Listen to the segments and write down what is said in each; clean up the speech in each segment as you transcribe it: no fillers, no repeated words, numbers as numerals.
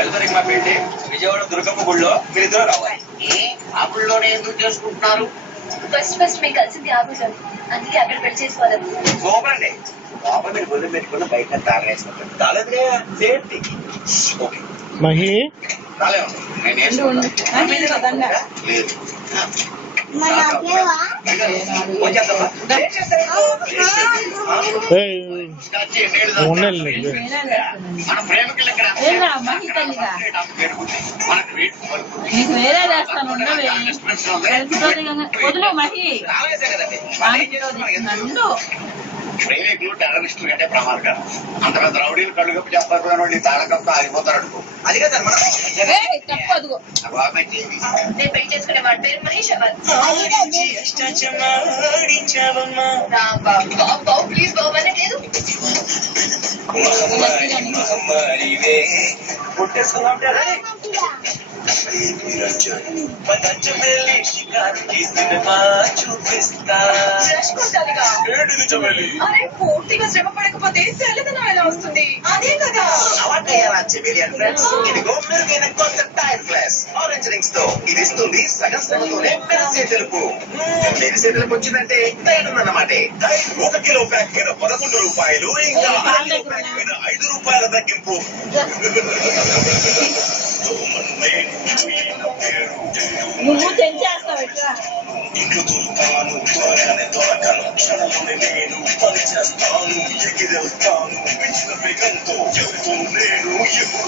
ఐదుగురికి మా పెళ్లి విజయవాడ దుర్గమ్మ గుడిలో మీరిద్దరు రావాలి. ఆ గుడిలోనే ఎందుకు చేసుకుంటున్నారు? ఫస్ట్ మేము కలిసింది ఆ గుడిలో, అందుకే అక్కడ పెళ్లి చేసుకోవాలి. సూపర్ అండి. బాబా మీరు గుళ్ళు పెట్టుకున్న బయట తాళం వేసుకుంటారు. తాళదుగా సేఫ్టీ. ఓకే మహి తాళం నేను వేసుకుంటాను. లేదు మన ప్రేమికులు ఇక్కడ నీకు వేరే చేస్తాను ఉండవే వదులు మహి నన్ను ప్రేమికులు టెర్రరిస్టులు కంటే ప్రమాదకరం. అంత పెద్ద రౌడీలు కళ్ళు కప్పు చెప్పకపోయిన వాళ్ళు తాళం కప్పు ఆగిపోతారు అనుకో. అది కదా తప్పదు. నేను పెళ్లి చేసుకునే వాడి పేరు మహేష్ అవ్వాలి. ప్లీజ్ బాబు అనేది లేదు. అరే పూర్తిగా శ్రమ పడకపోతే తెల్లదనం ఎలా వస్తుంది? అదే కదా ఆరెంజ్ రింగ్స్ తో ఇది ఇస్తుంది. సగం శ్రమతోనే మెరిసే తెలుపు. మెరిసే తెలుపు వచ్చిందంటే టైట్ ఉందన్నమాట. 1 కిలో ప్యాక్ మీద 11 రూపాయలు, ఇంకా 1 కిలో ప్యాక్ మీద 5 రూపాయల తగ్గింపు. నువ్వు తెంచేస్తావు ఎట్లా? ఇల్లు తులుతాను త్వరగానే దొరకను, క్షణంలోనే నేను పని చేస్తాను, ఎగిరెళ్తాను పెంచిన వేగంతో. ఎప్పుడు నేను ఎప్పుడు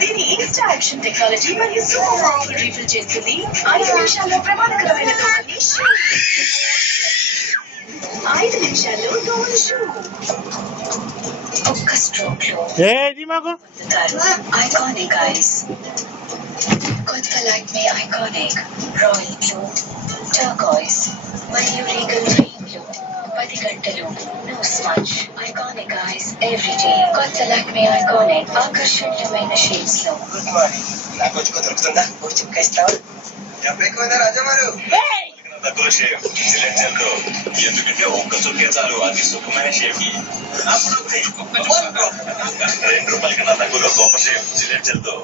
దీని ఇన్స్టా యాక్షన్ టెక్నాలజీ మరియు సూపర్ పవర్ఫుల్ రీఫిల్ చేస్తుంది. 5 నిమిషాల్లో ప్రమాదకరమైన దోమల్ని 5 నిమిషాల్లో దోమల షూ. ఒక్క స్ట్రోక్ లో ఐకానిక్ ఐస్. కొత్త Lakmé iconic royal blue, turquoise మరియు రీగల్ గ్రీన్ లో 10 గంటలు no smudge. Iconic eyes every day. కొత్త లైట్ మే ఐకానిక్ ఆకర్షణీయమైన షేడ్స్ లో. Good morning. నాకు వచ్చి దొరుకుతుందా? ఒక చుక్క ఇస్తావా? ఎక్కువైందా రాజామారు? తక్కువ షేవ్ సిలిండర్ లో, ఎందుకంటే ఒక్క చుక్కే చాలు అతి సుఖమైన షేవ్ కి. 2 రూపాయల కన్నా తక్కువలో గొప్ప షేవ్ సిలిండర్ తో.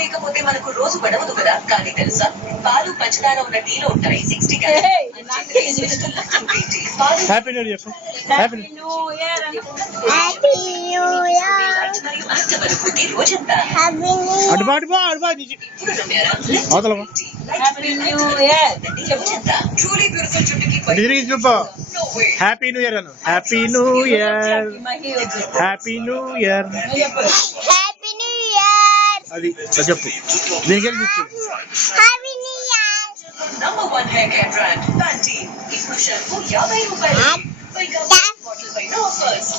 లేకపోతే మనకు రోజు పడవదు కదా. కానీ తెలుసా, పాలు పంచదార ఉన్న టీలో ఉంటాయి 60 happy new year. Happy new year. రోజంతా ట్రూలీ బ్యూటిఫుల్ చుట్టుకి happy new year Anu. Happy new year. Happy new year. అది చెప్పు. దీనికి number 1 hair care brand Pantene. ఇప్పుడు షాంపూ 50 రూపాయలు. పైగా బాటిల్ పైన ఆఫర్స్.